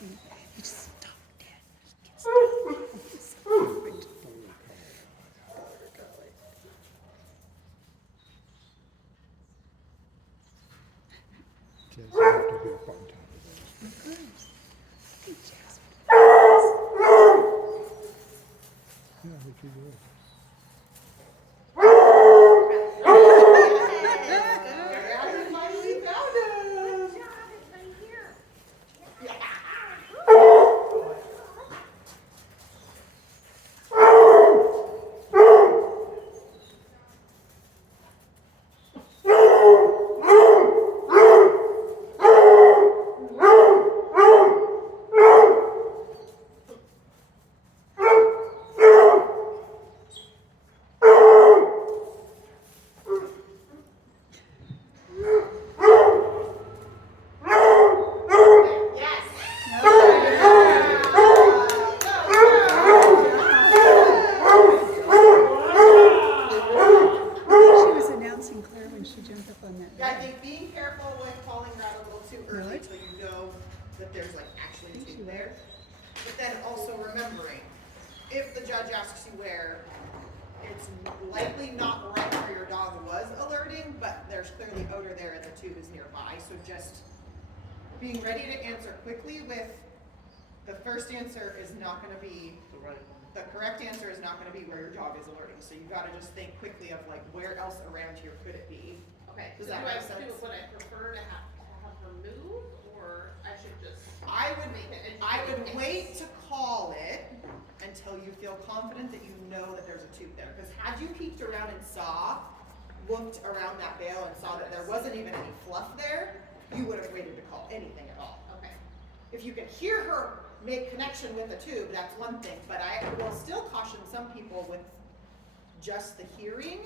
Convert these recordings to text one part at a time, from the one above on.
He just stopped dead. He gets It's perfect. Kids have to be up on top of those. Of course. Good Jasmine. Yeah, I think he will. She was announcing Claire when she jumped up on that Yeah, I bed. think being careful with calling that a little too early Really? so you know that there's like actually Thank two you. there. But then also remembering, if the judge asks you where, it's likely not right where your dog was alerting, but there's clearly odor there and the tube is nearby. So just being ready to answer quickly with the first answer is not going to be the correct answer is not going to be where your dog is alerting. So you got to just think quickly of like where else around here could it be? Okay, Does so that do make I sense? would I prefer to have her move, or I should just I would make it? I would wait to call it until you feel confident that you know that there's a tube there. Because had you peeked around and looked around that bale and saw that there wasn't even any fluff there, you would have waited to call anything at all. Okay. If you can hear her make connection with a tube, that's one thing. But I will still caution some people with just the hearing,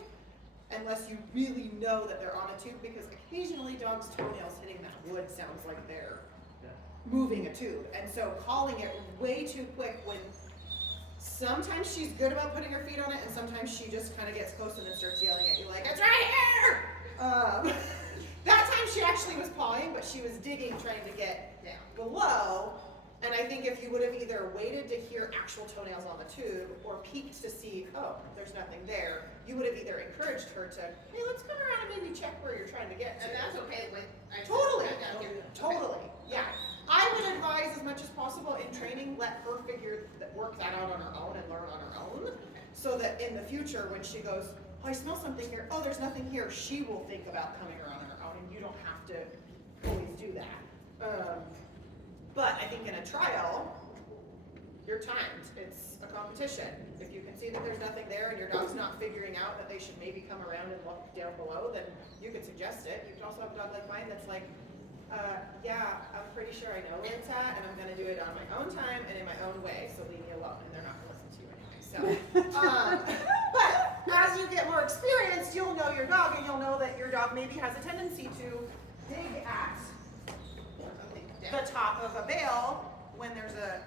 unless you really know that they're on a tube, because occasionally dogs' toenails hitting that wood sounds like they're moving a tube. And so calling it way too quick when sometimes she's good about putting her feet on it and sometimes she just kind of gets close and then starts yelling at you like, it's right here! That time she actually was pawing, but she was digging trying to get down below. And I think if you would have either waited to hear actual toenails on the tube or peeked to see, oh, there's nothing there, you would have either encouraged her to, hey, let's come around and maybe check where you're trying to get to. And that's okay with Totally. down here. Totally. Yeah. I would advise as much as possible in training, let her work that out on her own and learn on her own. So that in the future when she goes, oh, I smell something here, oh, there's nothing here, she will think about coming around on her own and you don't have to always do that. But I think in a trial, you're timed. It's a competition. If you can see that there's nothing there and your dog's not figuring out that they should maybe come around and look down below, then you could suggest it. You could also have a dog like mine that's like, yeah, I'm pretty sure I know where it's at and I'm gonna do it on my own time and in my own way, so leave me alone. And they're not gonna listen to you anyway. So, but as you get more experience, you'll know your dog and you'll know that your dog maybe has a tendency to dig at the top of a bale when there's a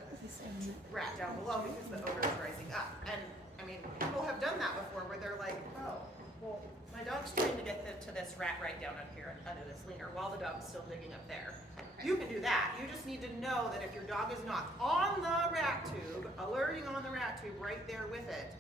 rat down below because the odor is rising up. And I mean, people have done that before where they're like, oh, well, my dog's trying to get to this rat right down up here under this leaner while the dog's still digging up there. You can do that. You just need to know that if your dog is not on the rat tube, alerting on the rat tube right there with it,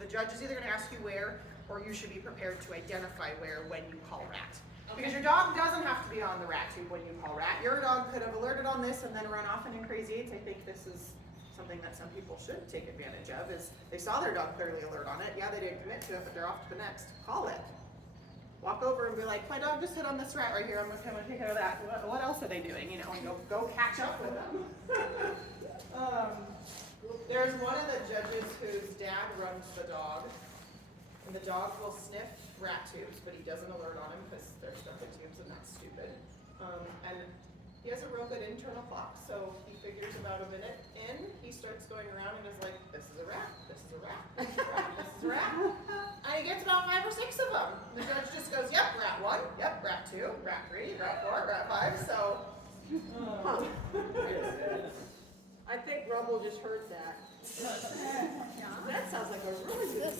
the judge is either going to ask you where, or you should be prepared to identify where when you call rat. Because your dog doesn't have to be on the rat tube when you call rat. Your dog could have alerted on this and then run off and in crazy eights. I think this is something that some people should take advantage of, is they saw their dog clearly alert on it. Yeah, they didn't commit to it, but they're off to the next. Call it. Walk over and be like, my dog just hit on this rat right here. I'm gonna take care of that. What else are they doing? You know, and go catch up with them. There's one of the judges whose dad runs the dog, and the dog will sniff rat tubes, but he doesn't alert on him because there's nothing tubes and that's stupid. And he has a real good internal clock, so he figures about a minute in, he starts going around and is like, this is a rat, this is a rat, this is a rat, this is a rat. And he gets about 5 or 6 of them. The judge just goes, yep, rat 1, yep, rat 2, rat 3, rat 4, rat 5, so. I think Rumble just heard that. That sounds like a really good